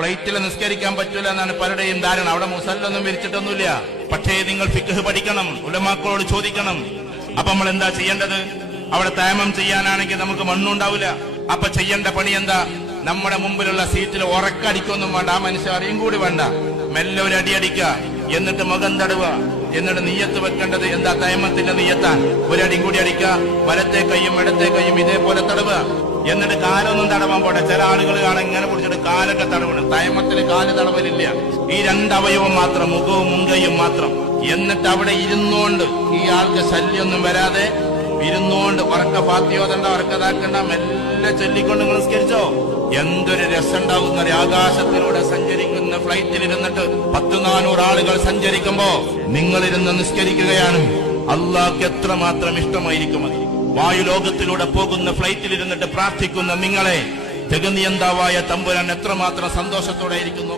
ഫ്ലൈറ്റിൽ നിസ്കരിക്കാൻ പറ്റൂല എന്നാണ് പലരുടെയും ധാരണ. അവിടെ മുസല്ലൊന്നും വിരിച്ചിട്ടൊന്നുമില്ല. പക്ഷേ നിങ്ങൾ ഫിഖ് പഠിക്കണം, ഉലമാക്കളോട് ചോദിക്കണം. അപ്പൊ നമ്മൾ എന്താ ചെയ്യേണ്ടത്? അവിടെ തയമ്മം ചെയ്യാനാണെങ്കിൽ നമുക്ക് മണ്ണുണ്ടാവില്ല. അപ്പൊ ചെയ്യേണ്ട പണി എന്താ? നമ്മുടെ മുമ്പിലുള്ള സീറ്റിൽ ഉറക്കടിക്കൊന്നും വേണ്ട, ആ മനുഷ്യൻ അറിയും കൂടി വേണ്ട. മെല്ലെ ഒരു അടിയടിക്കുക, എന്നിട്ട് മുഖം തടവുക, എന്നിട്ട് നീയത്ത് വെക്കേണ്ടത് എന്താ? തയമ്മത്തിന്റെ നീയത്താൻ. ഒരടിയും കൂടി അടിക്കുക, വലത്തെ കൈയും ഇടത്തെ കൈയും ഇതേപോലെ തടവുക. എന്നിട്ട് കാലൊന്നും തടവാൻ പോട്ടെ. ചില ആളുകൾ കാണാൻ ഇങ്ങനെ പിടിച്ചിട്ട് കാലൊക്കെ തടവണം. തയമ്മത്തിന് കാല് തടവലില്ല. ഈ രണ്ടവയവം മാത്രം, മുഖവും മുൻകൈയും മാത്രം. എന്നിട്ട് അവിടെ ഇരുന്നോണ്ട്, ഈ ആൾക്ക് ശല്യമൊന്നും വരാതെ ഇരുന്നോണ്ട് ഉറക്ക ഫാത്തിയോദണ്ട, ഉറക്കതാക്കണ്ട, മെല്ലെ ചൊല്ലിക്കൊണ്ട് നിങ്ങൾ നിസ്കരിച്ചോ. എന്തൊരു രസമുണ്ടാവുന്ന ആകാശത്തിലൂടെ സഞ്ചരിക്കുന്ന ഫ്ലൈറ്റിൽ ഇരുന്നിട്ട് 100-400 ആളുകൾ സഞ്ചരിക്കുമ്പോ നിങ്ങളിരുന്ന് നിസ്കരിക്കുകയാണ്. അള്ളാഹ്ക്ക് എത്രമാത്രം ഇഷ്ടമായിരിക്കും അത്. വായുലോകത്തിലൂടെ പോകുന്ന ഫ്ലൈറ്റിൽ ഇരുന്നിട്ട് പ്രാർത്ഥിക്കുന്ന നിങ്ങളെ ജഗനിയന്താവായ തമ്പുരാൻ എത്രമാത്രം സന്തോഷത്തോടെ ഇരിക്കുന്നു.